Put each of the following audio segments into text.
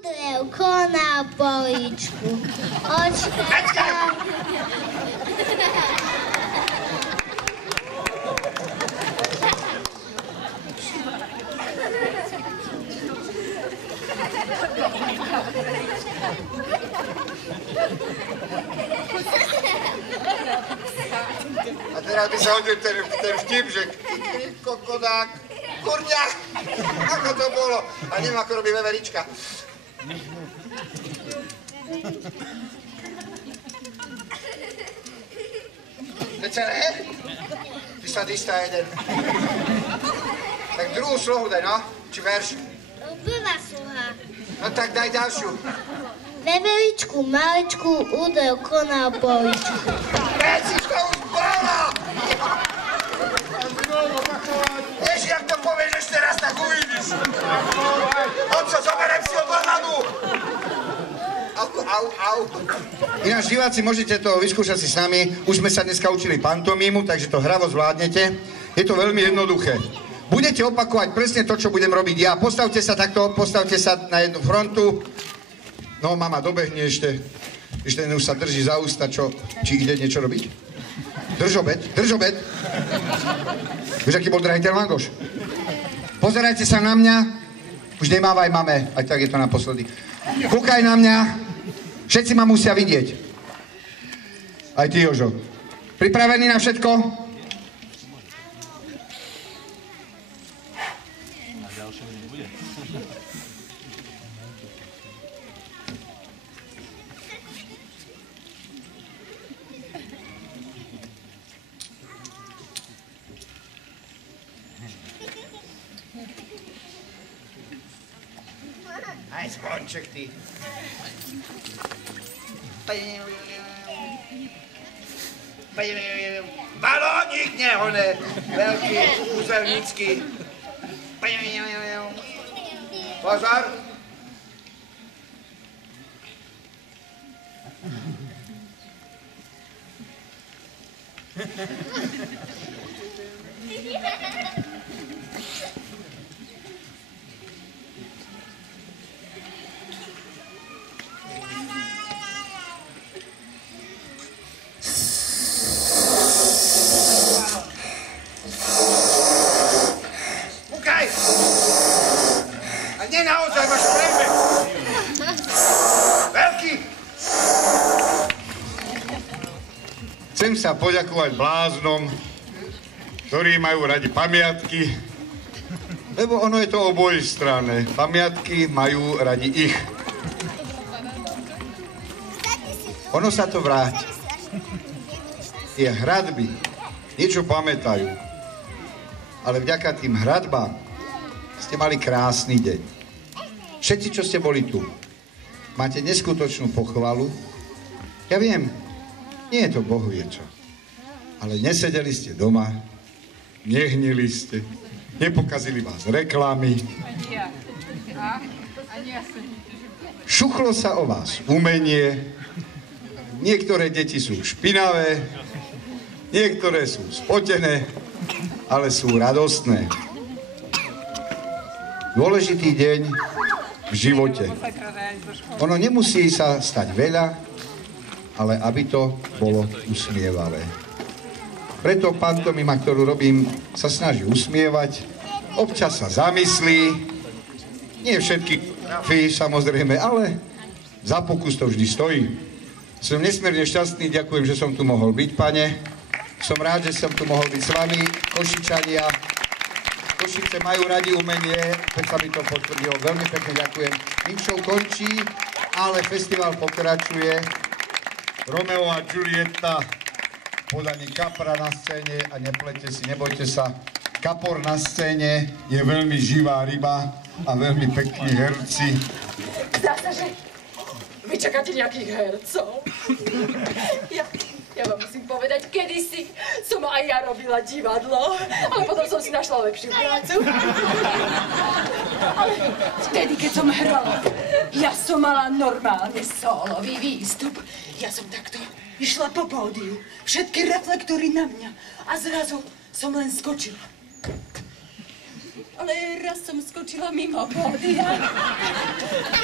Drevko na poličku. Očka. A teraz by sa hodil ten vtip, že kokodák, kurňa, ako to bolo. A neviem, ako robí veverička. Necere? Ty sa distá jeden. Tak druhú slohu daj, no. Či verš. Prvá sluha. No tak daj ďalšiu. Veveričku, maličku, udrevko na poličku. Veď to už bolo! Vieš, jak to povieš ešte raz, tak uvidíš. Oco, zoberiem si od vládu. Au. Ináč, diváci, môžete to vyskúšať si s nami. Už sme sa dneska učili pantomímu, takže to hravo zvládnete. Je to veľmi jednoduché. Budete opakovať presne to, čo budem robiť ja. Postavte sa takto, postavte sa na jednu frontu. No, mama, dobehne ešte. Ešte už sa drží za ústa, čo? Či ide niečo robiť? Drž obed. Vieš, aký bol drahý ten langoš? Pozerajte sa na mňa. Už nemávaj, mame. Aj tak je to naposledy. Kúkaj na mňa. Všetci ma musia vidieť. Aj ty, Jožo. Pripravený na všetko? Aj sponček, ty. Balónik, nie, one. Veľký, úzelnícky. Pozor. Naozaj máš prejme. Veľký. Chcem sa poďakovať bláznom, ktorí majú radi pamiatky, lebo ono je to obojstranné. Pamiatky majú radi ich. Ono sa to vráti. Tie hradby niečo pamätajú, ale vďaka tým hradbám ste mali krásny deň. Všetci, čo ste boli tu, máte neskutočnú pochvalu. Ja viem, nie je to Boh vie čo, ale nesedeli ste doma, nehnili ste, nepokazili vás reklamy. Šuchlo sa o vás umenie, niektoré deti sú špinavé, niektoré sú spotené, ale sú radostné. Dôležitý deň v živote. Ono nemusí sa stať veľa, ale aby to bolo usmievavé. Preto pantomima, ktorú robím, sa snaží usmievať, občas sa zamyslí, nie všetky samozrejme, ale za pokus to vždy stojí. Som nesmierne šťastný, ďakujem, že som tu mohol byť, pane. Som rád, že som tu mohol byť s vami, Košičania. Košice majú radi umenie, keď sa mi to potvrdilo. Veľmi pekne ďakujem. Show končí, ale festival pokračuje. Romeo a Julieta. podaní kapra na scéne a neplete si, nebojte sa. Kapor na scéne je veľmi živá ryba a veľmi pekní herci. Zdá sa, že vy čakáte nejakých hercov. Ja vám musím povedať, kedysi som aj ja robila divadlo, ale potom som si našla lepšiu prácu. Ale vtedy, keď som hrala, ja som mala normálne solový výstup. Ja som takto išla po pódiu, všetky reflektory na mňa a zrazu som len skočila. Ale raz som skočila mimo pódia.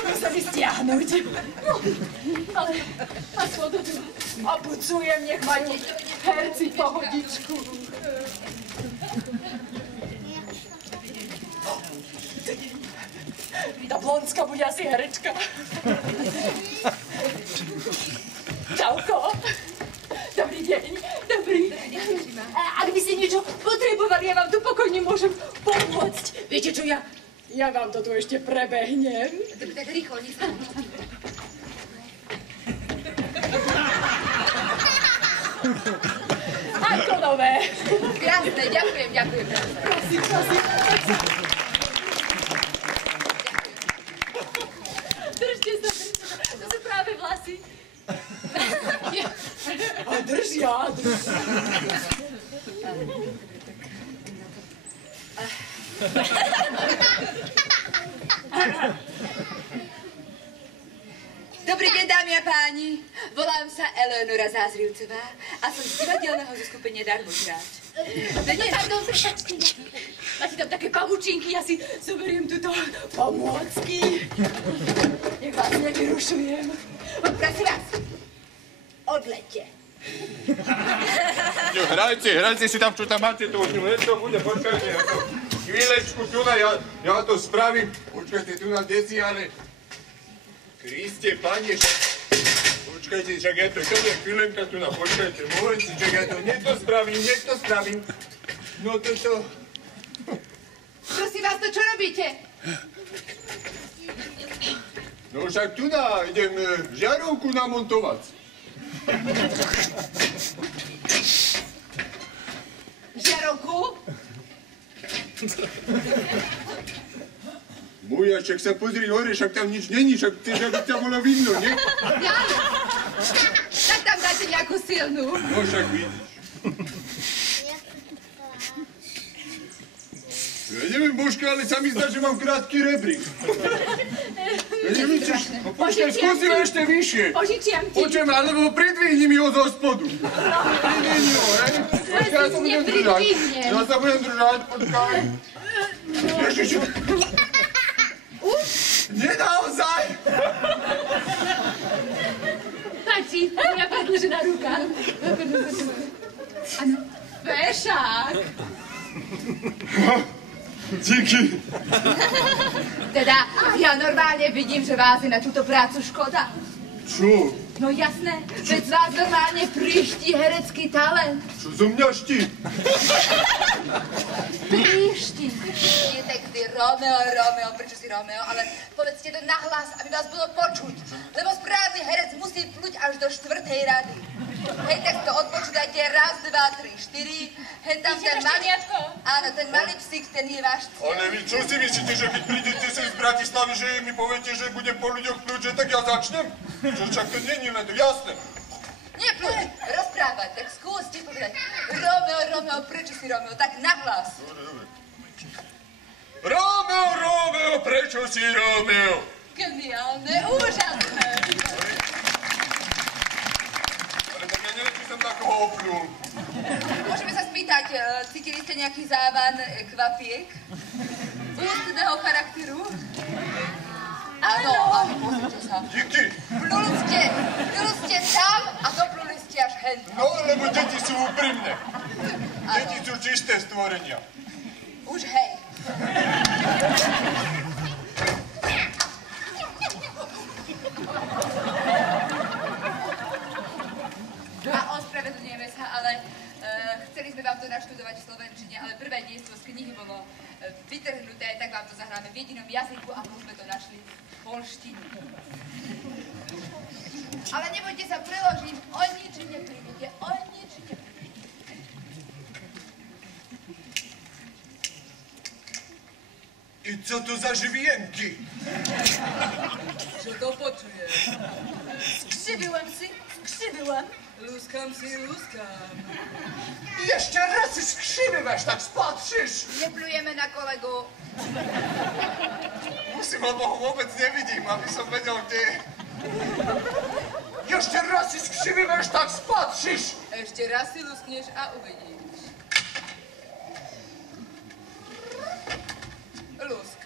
Museli stiahnuť. No, ale aspoň to tu opucujem, nech majú herci pohodičku. Tá blondská bude asi herečka. Čauko. Dobrý deň. Dobrý. Ak by ste niečo potrebovali, ja vám tu pokojne môžem pomôcť. Viete čo, ja vám to tu ešte prebehnem. Tak rýchlo, nech sa. Ako nové. Krásne, ďakujem. Prosím. Držte sa. To sú práve vlasy. A držia. Dobrý deň, dámy a páni. Volám sa Eleonora Zázrivcová a som z divadelného zoskupenia Darmozráč. Pardon, prepáčte. Máte tam také pavučinky, ja si zoberiem túto pomôcky. Nech vás nevyrušujem. Prosím vás, odlete. Hrajte si tam, čo tam máte, to už len to bude, počkajte. Chvíľečku, tu ja to spravím. Počkajte, tu na desi, ale... Kriste, pane, počkajte, čak ja to chvíľenka tu na, počkajte, momenci, čak ja to hneď to spravím. No toto... Prosím vás, to čo robíte? No však tu idem žiarovku namontovať. Žiarovku? Moja, však sa pozri hore, však tam nič není, však by ťa bolo vidno, nie? Ja? Tak tam dáte nejakú silnú. No však vidíš. Ja neviem, Božka, ale sa mi zdá, že mám krátky rebrík. Ja neviem, no počkaj, skúsim ešte vyššie. Požičiam ti. Počujem, alebo pridvihni mi ho zo spodu. Pridvihni ho, hej? Počkaj, ja sa budem držať. Ja sa budem držať, počkaj. Ježiši. Nie naozaj. Páči, moja predĺžená ruka. Áno, vešák. Díky. Teda, ja normálne vidím, že vás je na túto prácu škoda. Čo? No jasné, veď z vás normálne príští herecký talent. Čo zo mňa ští? Príští. Nie texty Romeo, prečo si Romeo, ale povedzte to nahlas, aby vás bolo počuť. Lebo správny herec musí pluť až do 4. rady. Hej, tak to odpočítajte, 1, 2, 3, 4. Hen tam ten malý... Áno, ten malý psík, ten je váš cieľ. Ale vy čo si myslíte, že keď prídete sem z Bratislavy, že mi poviete, že budem po ľuďoch pluť, že tak ja začnem? Čo však to není len to, jasné. Nie pluť, rozprávať, tak skúste povedať. Romeo, prečo si Romeo, tak nahlas. Romeo, prečo si Romeo? Geniálne, úžasné. Ale tak ja neviem, či som takoho oplul. Môžeme sa spýtať, cítili ste nejaký závan kvapiek? Ústneho charakteru? Áno, pozrite sa. Díky. Pluli ste tam a dopluli ste až hen. No, lebo deti sú úprimné. Deti sú čisté stvorenia. Už hej. A ospravedlňujeme sa, ale chceli sme vám to naštudovať v slovenčine, ale prvé dejstvo z knihy bolo vytrhnuté, tak vám to zahráme v jedinom jazyku a už sme to našli v polštine. Ale nebojte sa, preložím, o nič neprídete, o nič neprídete. Co to za žvienky? Čo to počuješ? Skrzywiłem si, skrzywiłem. Lúskam si, lúskam. Ešte raz si skrzywivaš, tak spatrzyš. Neplujeme na kolegu. Musím, lebo ho vôbec nevidím, aby som vedel, kde je. Ešte raz si skrzywivaš, tak spatrzyš. Ešte raz si luskneš a uvidíš. Lusk.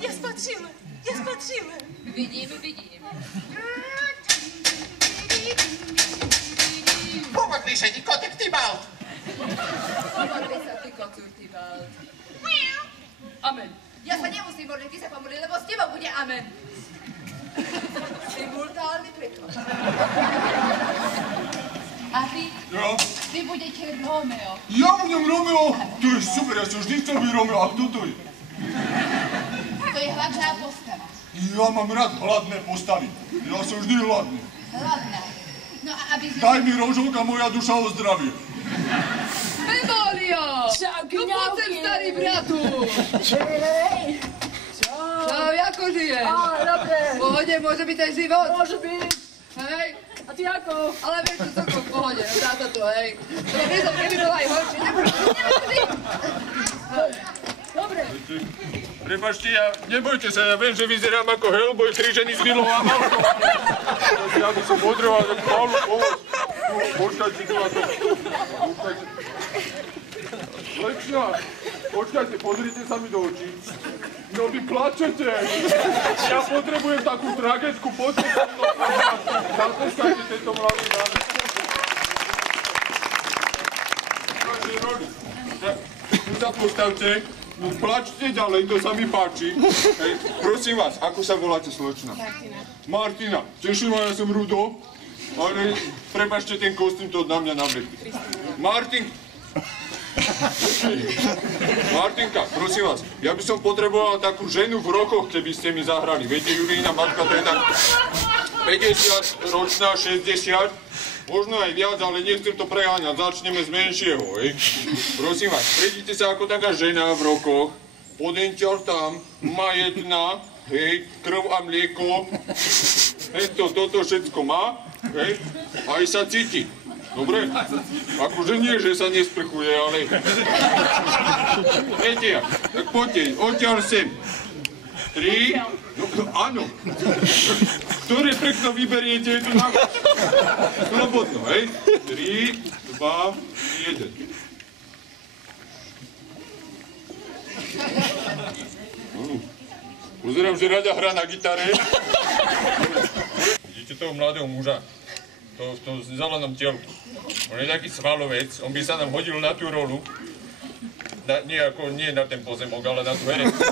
Ja spatrzyłem. Vidím. Pomodli sa ti kotek Tybalt. Pomodli sa ty, kocúr Tybalt. Amen. Ja sa nemusím modliť, ty sa pomodli, lebo s tebou bude amen. Simultálny preklad. A vy budete Romeo. Ja budem Romeo. To je super, ja som vždy chcel byť Romeo. A kto to je? To je hladná postava. Ja mám rád hladné postavy. Ja som vždy hladný. Hladná. No a aby sme... Daj mi rožok a moja duša o zdravie. Memolio! Čauky, No poď sem, starý bratu! Čau, ako žiješ? Dobre. V pohode, môže byť aj život? Môže byť. Hej? A ty ako? Ale vieš, to celkom v pohode, no dá sa to, hej. Lebo vieš, keby bola aj horšie, nemôžem. Dobre. Prepačte, nebojte sa, ja viem, že vyzerám ako Hellboy križený s Vilou a Malkou. Ja by som potreboval takú malú pomoc. Počkajte tu na to. Slečna, počkajte, pozrite sa mi do očí. No vy plačete. Ja potrebujem takú tragickú podporu. Zatleskajte tento mladý dáme. Takže roli. Tu sa postavte. Plačte ďalej, to sa mi páči. Hej, prosím vás, ako sa voláte, slečna? Martina. Teším ma, ja som Rudo, ale prepáčte, ten kostým to na mňa navlekli. Martinka, prosím vás, ja by som potreboval takú ženu v rokoch, keby ste mi zahrali. Viete, Julína matka, to je tak 50 ročná, 60, možno aj viac, ale nechcem to preháňať, začneme z menšieho, hej. Prosím vás, predíte sa ako taká žena v rokoch, podenťar tam, majetná, hej, krv a mlieko, hej, toto všetko má, hej, aj sa cíti. Dobre? Akože nie, že sa nesprchuje, ale... Viete, tak poďte, odtiaľ sem. 3, no áno. Ktoré pekno vyberiete, je tu na... Slobodno, hej? 3, 2, 1. Pozerám, že Raďa hrá na gitare. Vidíte toho mladého muža? V tom zelenom telku. On je taký svalovec, on by sa nám hodil na tú rolu. Nie na ten pozemok, ale na tú herecku.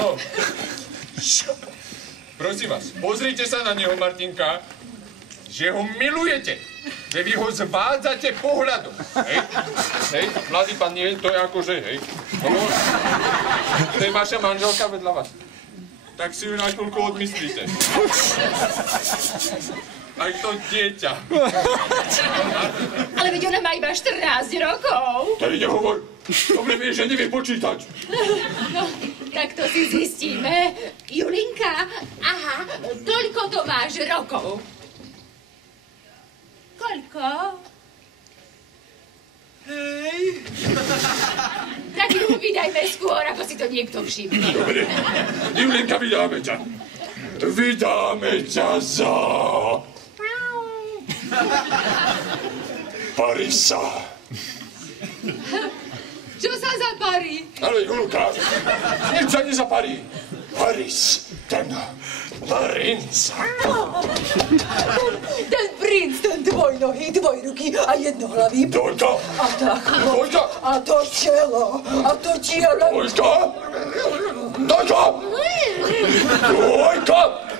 No. Prosím vás, pozrite sa na neho, Martinka, že ho milujete. Že vy ho zvádzate pohľadom. Hej, mladý pán, nie, to je akože, hej. To je vaša manželka vedľa vás. Tak si ju na chvíľku odmyslíte. Aj to dieťa. Ale veď ona má iba 14 rokov. To ide hovor. Dobre vieš, že nevie počítať. No, tak to si zistíme. Julinka, aha, toľko to máš rokov. Koľko? Hej. Tak ju vydajme skôr, ako si to niekto všimne. Dobre. Julinka, vydáme ťa. Vydáme ťa za... Parisa. Čo sa zaparí? Ale Julka, nič sa nezaparí. Paris, ten princ. Ten princ, ten dvojnohý, dvojruky a jednohlavý. Dvojka. A tá chloď. Dvojka. A to telo. A to telo. Dvojka. Dvojka. Dvojka.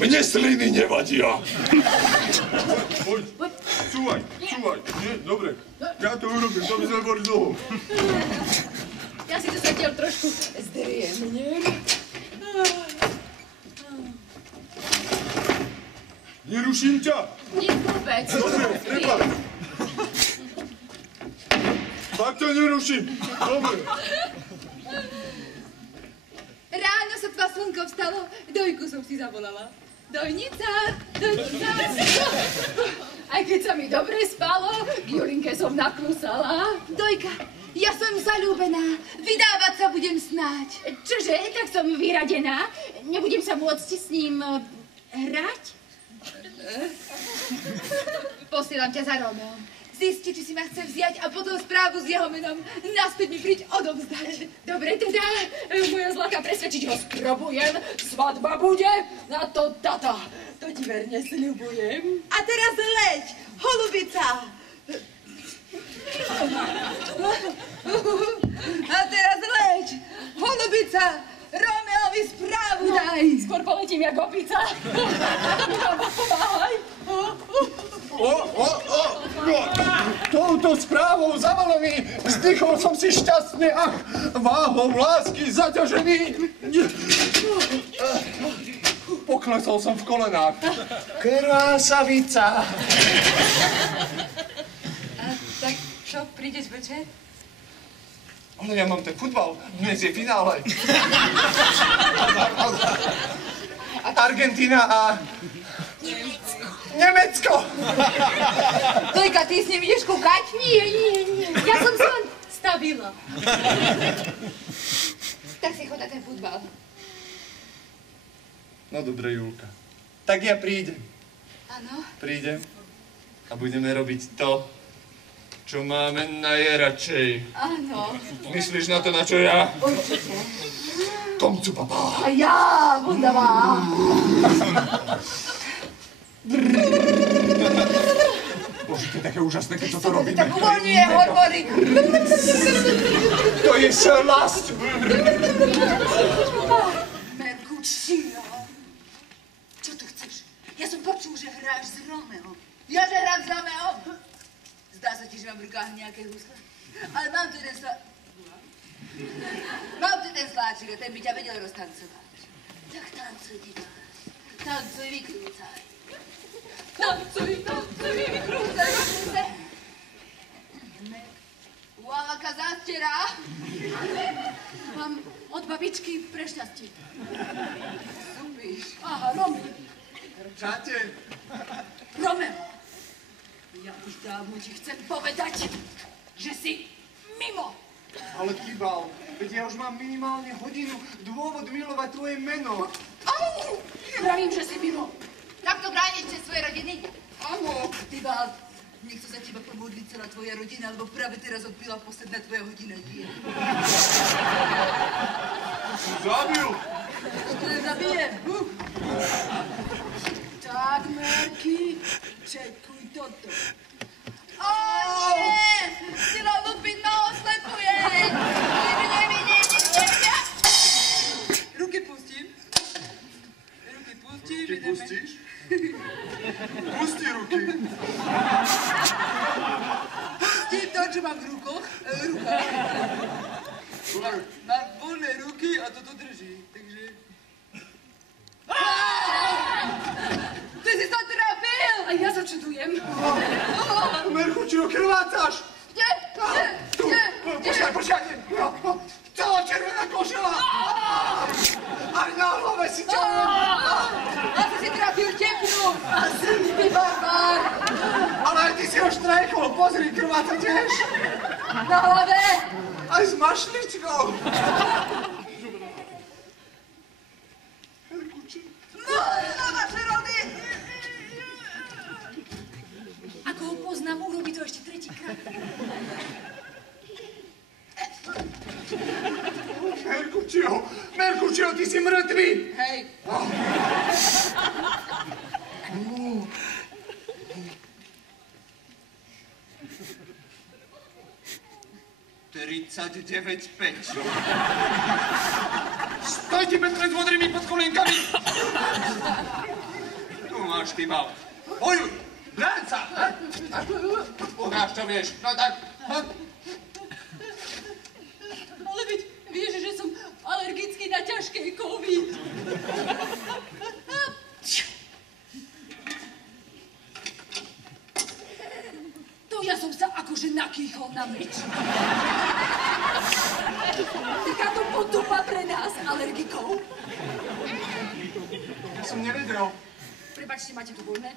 Mne sliny nevadia. Poď, čúvaj. Nie, dobre. Ja to urobím, to by sme boli dlho. Ja si to zatiaľ trošku zdriemnem. Neruším ťa. Nie vôbec. Dobre, prepáč. Tak ťa neruším. Dobre. Ráno sa tvá slnko vstalo, Dojku som si zavolala. Dojnica, Dojnica. Aj keď sa mi dobre spalo, k Julinke som naklusala. Dojka, ja som zaľúbená, vydávať sa budem snáď. Čože, tak som vyradená. Nebudem sa môcť s ním hrať? Posielam ťa za Romeom. Zisti, či si ma chce vziať a potom správu s jeho menom naspäť mi príď odovzdať. Dobre teda, moja zlata, presvedčiť ho sprobujem. Svadba bude, na to tata. To ti verne sľubujem. A teraz leď, holubica. A teraz leď, holubica. Romeovi správu daj. Skôr poletím jak opica. Pomáhaj. Touto správou zavalený, vzdychol som si šťastne, ach, váhou lásky zaťažený. Poklesol som v kolenách. Krásavica. A tak čo, prídeš večer? Ale ja mám ten futbal, dnes je finále. Argentína a... Nemecko! Dojka, ty s ním ideš kúkať? Nie. Ja som sa len stavila. Tak si chod na ten futbal. No dobre, Julka. Tak ja prídem. Áno. Prídem a budeme robiť to, čo máme najradšej. Áno. Myslíš na to, na čo ja? Určite. Tomcu, papa. A ja, wunderbar. Bože, to je také úžasné, keď toto robíme. Tak uvoľňuje hormory. To je slast. Merkučino. Čo tu chceš? Ja som počul, že hráš s Romeom. Ja, že hrám s Romeom? Zdá sa ti, že mám v rukách nejaké husle? Ale mám tu jeden sláčik a ten by ťa vedel roztancovať. Tak tancuj, ty dá. Tancuj, vykrúcaj. Tancuj, vykrúcaj. Uávaka zástera. Mám od babičky pre šťastie. Supíš. Aha, Romy. Čate. Romeo. Ja už dávno ti chcem povedať, že si mimo. Ale Kybal, veď ja už mám minimálne hodinu dôvod milovať tvoje meno. Au! Vravím, že si mimo. Takto brániš čest svojej rodiny? Áno. Tybal, nechce sa teba pomodliť celá tvoja rodina, lebo práve teraz odpila posledná tvoja hodina die. Zabil. To nezabijem. Tak, Merky, čekuj toto. O nie! Sila Lupin ma oslepuje! Nevidím! Ruky pustím. Ruky pustím. Ruky pustíš? Pusti ruky. Pustím to, čo mám v rukách. Mám voľné ruky a toto drží, takže... Ty si sa trafil! A ja začudujem. Merkučino, krvácaš. Kde? Počkaj. Celá červená košela. Aj na hlave si červená. Asi si trafil tepnu! Asi ty barbár! Ale aj ty si ho štrajkol, pozri, krváca tiež. Na hlave! Aj s mašličkou. No, na vaše rody! Ako ho poznám, urobí to ešte tretíkrát. Merkučio, ty si mŕtvý. Hej. 39,5. Stojte pred modrými podkolienkami. Tu máš, ty mal. Bojuj, bráň sa. Ukáž, čo vieš. No tak. Ale veď vieš, že som alergický na ťažké kovy. sandwich. Takáto potupa pre nás, alergikov. Ja som nevedel. Prepačte, máte tu voľné?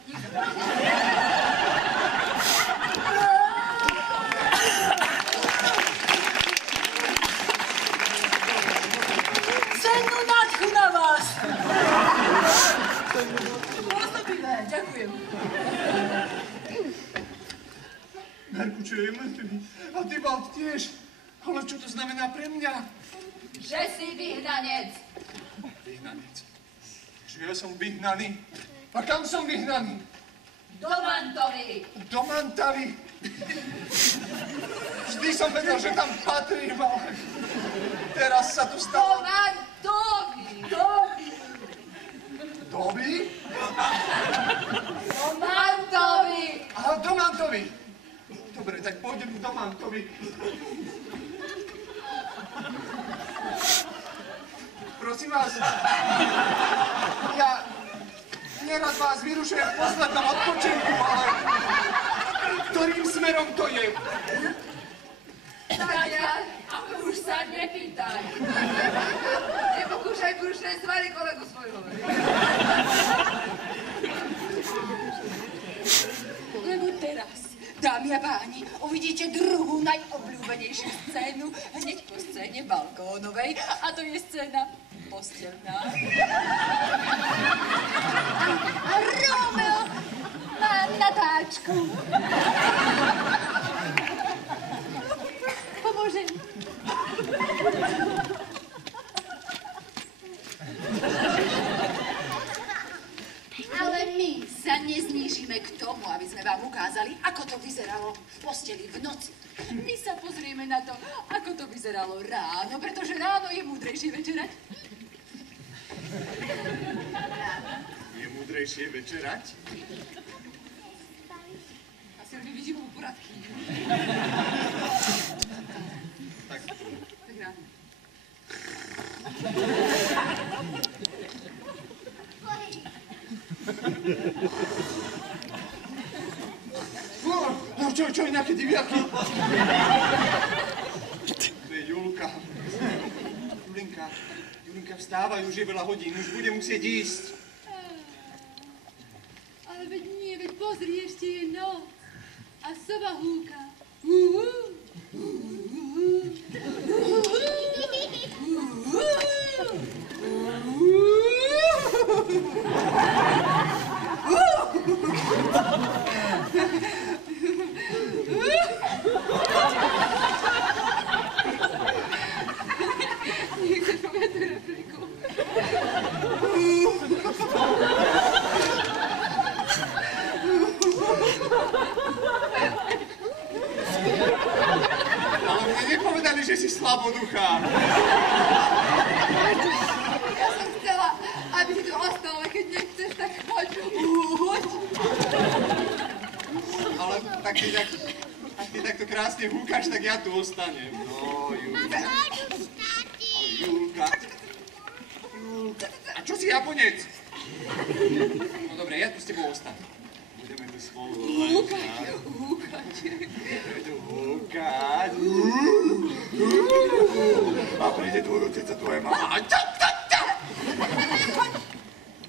Cenu nadchu na vás! Osobivé, ďakujem. Marku, čo je mŕtvý? A ty Balt tiež. Ale čo to znamená pre mňa? Že si vyhnanec. Vyhnanec. Že ja som vyhnaný? A kam som vyhnaný? Do Mantovy. Do Mantavy. Vždy som vedel, že tam patrím, ale teraz sa tu Do stalo... Mantovy. Doby? Do Mantovy. Aha, do Mantovy. Dobre, tak pôjdem do Mantovy. Prosím vás, ja nerad vás vyrušujem v poslednom odpočinku, ale ktorým smerom to je? Tadia, už sa nepýtaj. Nepokúšaj brušné svaly kolegu svojho. Lebo teraz, dámy a páni, uvidíte druhú najobľúbenejšiu scénu hneď po scéne balkónovej, a to je scéna postelná. A Romeo má natáčku. Pomôžem. Ale my sa neznížime k tomu, aby sme vám ukázali, ako to vyzeralo v posteli v noci. My sa pozrieme na to, ako to vyzeralo ráno, pretože ráno je múdrejšie večerať. Je múdrejšie večerať? Asi robí vidivú poradky. Tak, Tak ráno. no čo, nejaké diviaky? To je Julka. Julinka, vstávaj, už je veľa hodín, už bude musieť ísť. Ale veď nie, veď pozri, ešte je noc. A sova húka. Nechceš povedať tú repliku? Ale mne nepovedali, že si slaboduchá. Ja som chcela, aby si tu ostal, ale keď nechceš, tak choď. Hoď. Ale tak ty takto krásne húkaš, tak ja tu ostanem. No, Julka. Julka. A čo si Japonec? No dobre, ja tu s tebou ostanem. Budeme tu spolu húkať. Budeme tu húkať. A príde tvoj otec a tvoja mama.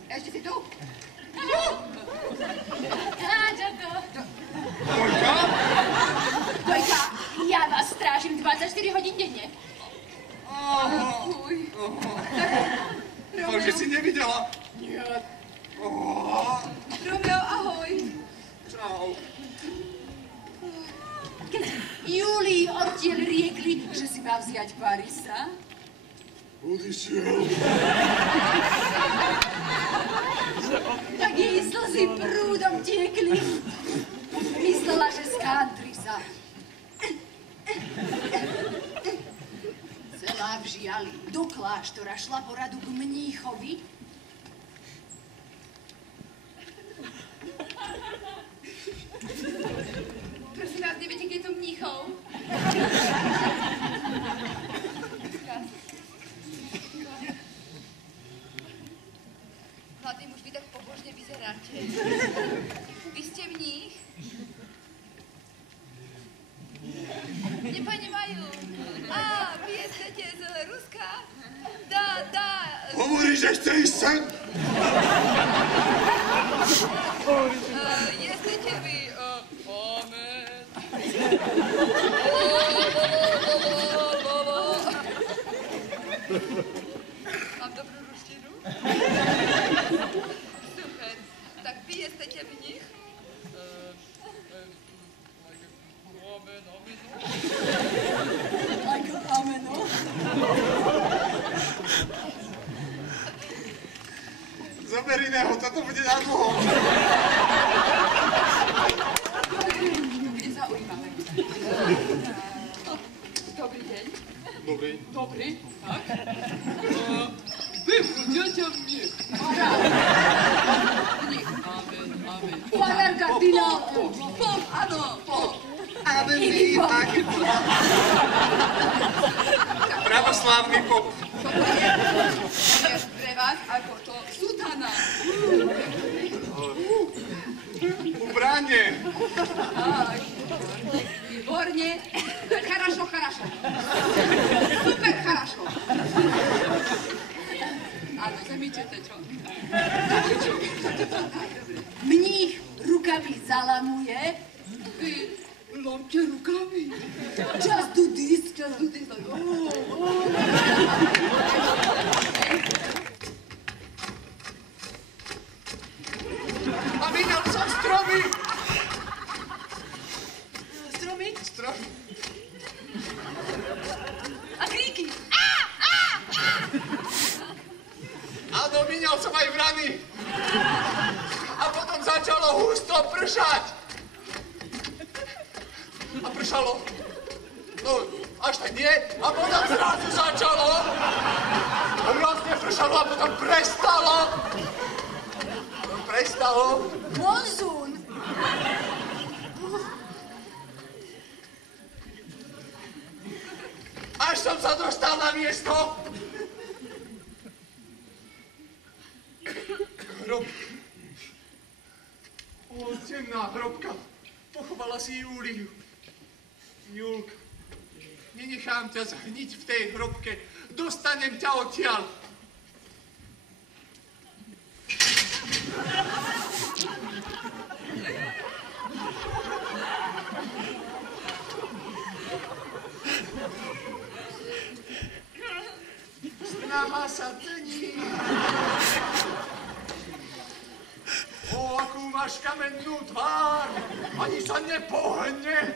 Ešte si tu? Háďa to. Dojka? Dojka, ja vás strážim 24 hodín denne. Uj. Takže si nevidela? Nie. Oh, Romeo, ahoj. čau. Keď Julii odtiaľ riekli, že si má vziať Parisa, Odišiel. tak jej slzy prúdom tiekli. Myslela, že z country sa celá v žiali do kláštora šla po radu k mníchovi. Prosím vás, neviete, kde je to mníchov? Hladný muž, vy tak pobožne vyzeráte. Vy ste mních? že chce ísť sem? Jesteście vy... Amen. Mám dobrú ruštinu? Super. Tak vy jesteście v nich? Ameno. Zober iného, toto bude na dlho. Bude zaujímavé. Dobrý deň. Dobrý. Dobrý, tak. Vy budete v nich. V nich. Amen, amen. Farárka, ty na... Pop, áno, pop. Amen, taký pop. Pravoslávny pop. To je pre vás ako to sutana. Ubranie. Aj, výborne. Хорошо, хорошо. Super, хорошо. Áno, zamýčete, čo? Mních rukami zalamuje. Vy lomte rukami. Just do this. A vyňal som stromy. Stromy Stromy. a kríky. Áno, vyňal som aj vrany. A potom začalo husto pršať. A pršalo. No, až tak nie. A potom zrazu začalo. A vlastne pršalo a potom prestalo. Prestalo. Monzún. Až som sa dostal na miesto. Hrob. O, temná hrobka. Pochovala si Júliu. Julka, nenechám ťa zhniť v tej hrobke. Dostanem ťa odtiaľ. Snaha sa cení. O, akú máš kamennú tvár. Ani sa nepohne.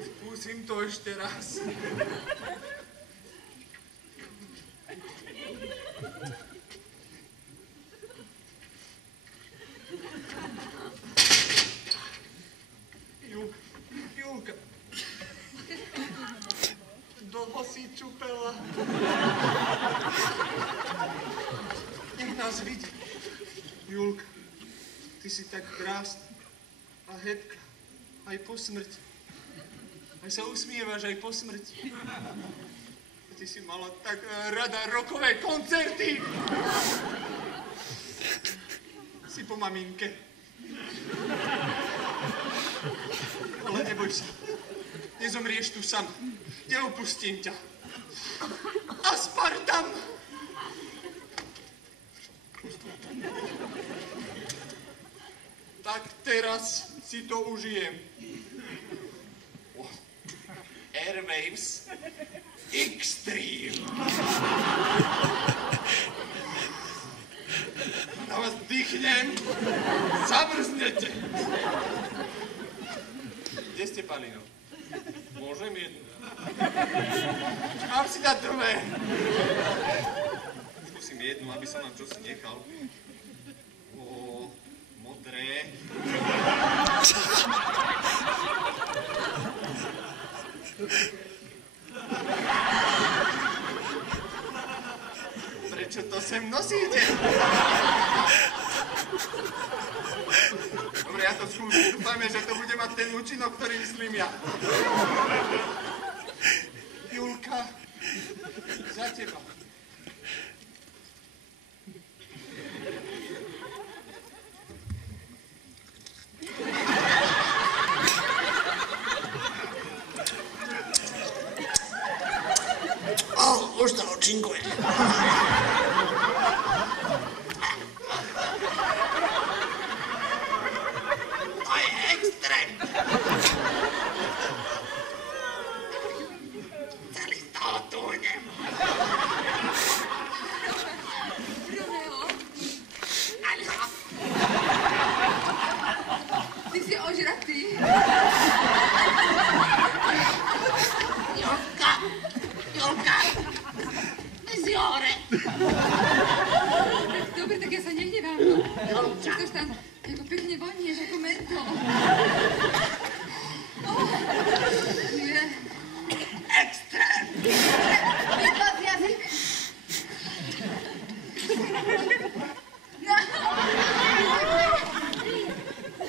Skúsim to ešte raz. Julka. Dlho si čupela. Nech nás vidí. Julka, ty si tak krásna a hebká aj po smrti. Aj sa usmievaš aj po smrti. Ty si mala tak rada rockové koncerty. Si po maminke. Ale neboj sa. Nezomrieš tu sam. Neopustím ťa. Aspartam! Tak teraz si to užijem. Airwaves Extreme. Na vás dýchnem, zamrznete. Kde ste, Palino? Môžem jednu? Mám si dať dve. Skúsim jednu, aby som vám čosi nechal. O, modré. Prečo to sem nosíte? Dobre, ja to skúsim. Dúfajme, že to bude mať ten účinok, ktorý myslím ja. Julka, za teba. Už to očinkuje. Romeo? Ty si ožratý. Jolka, ty si hore. Dobre, tak ja sa nehnevám. Čakáš tam, ako pekne vonieš, ako mento. Nie. Extrém. Vytlač jazyk.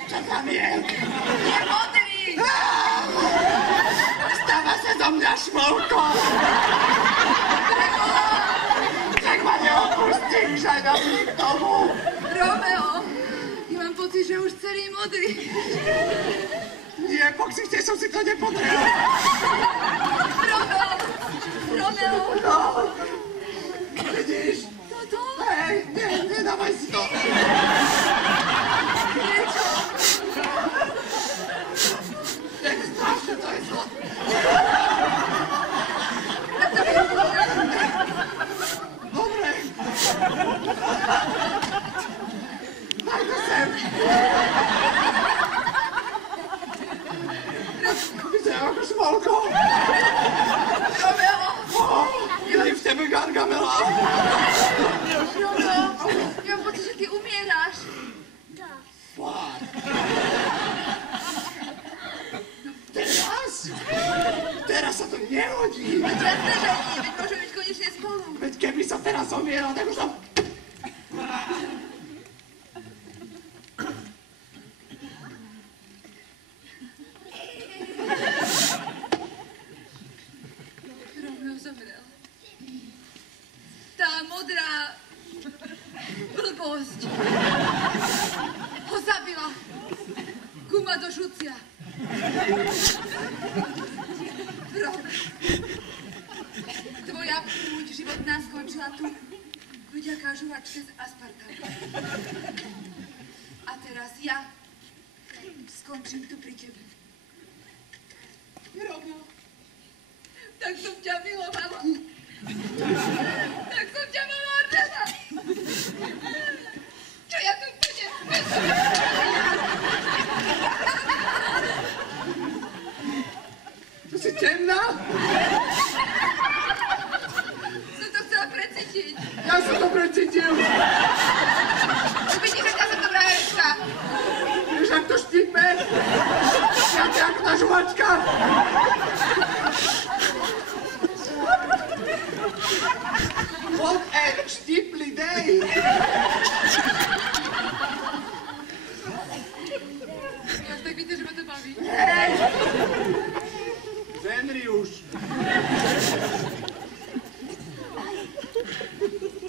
Čo tam je? Je modrý. Stáva sa do mňa šmolko. Tak ma neopustím, že dobrý k tomu. Romeo, ja mám pocit, že už celý modrý. Nie, po ksichte som si to nepotreboval. Romeo. No. Vidíš? Toto? Hej, nedávaj si to. Niečo. Jak strašne to je zlo. Dobre. Daj to sem. Vyzerá ako šmolko. Romeo. Vidím v tebe Gargamela. Romeo. Ja mám pocit, že ty umieráš. Fakt. Teraz? Teraz sa to nehodí. Jasné, že nie, veď môžeme byť konečne spolu. Veď keby som teraz zomieral, tak už som... Romeo zomrel. Tá modrá blbosť ho zabila. Guma do žucia. Romeo, tvoja púť životná skončila tu, vďaka žuvačke z aspartamu. A teraz ja skončím tu pri tebe. Romeo, tak som ťa milovala. Tak som ťa mala rada. Čo ja tu budem? To si temná? Som to chcela precítiť. Ja som to precítil. Vidíš, že ja som dobrá herečka. Vieš, ak to štipne? Ja ťa ako tá žuvačka. What a štipli day. Ja tak vidíte, že ma to baví. Zemri už.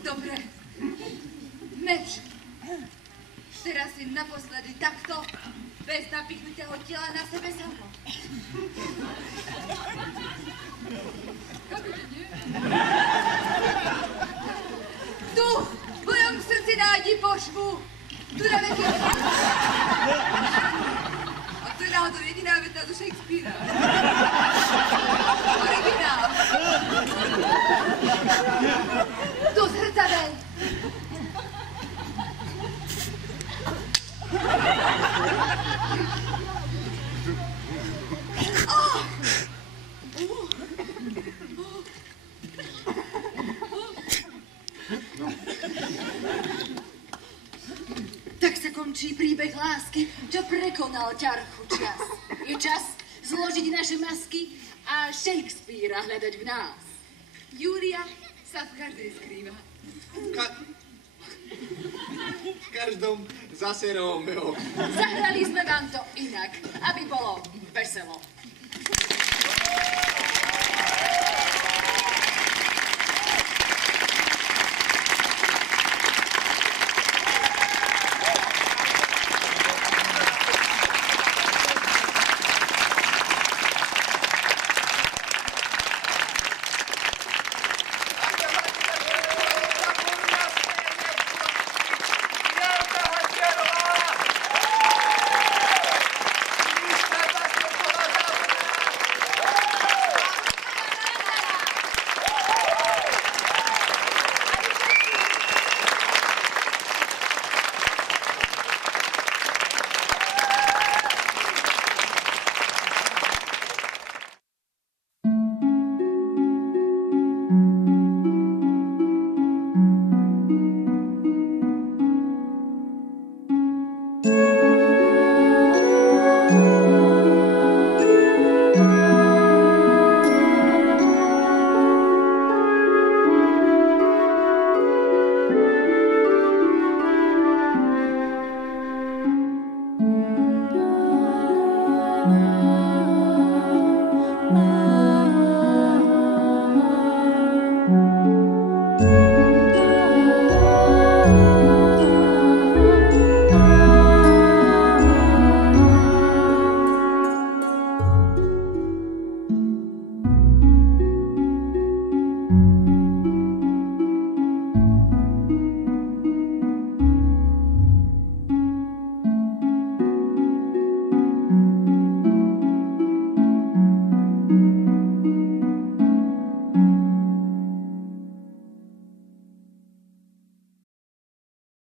Dobre. Meč. Teraz si naposledy takto, bez napichnutého tela na sebe samo. Tu, v mojom srdci nájdi pošvu. Tu na veky. A to je náhodou jediná veta zo Shakespearea. Originál. Tu zhrdzavej. Tak sa končí príbeh lásky, čo prekonal ťarchu čas. Je čas zložiť naše masky a Shakespearea hľadať v nás. Júlia sa v každej skrýva. V každom zase Romeo. Zahrali sme vám to inak, aby bolo veselo. Thank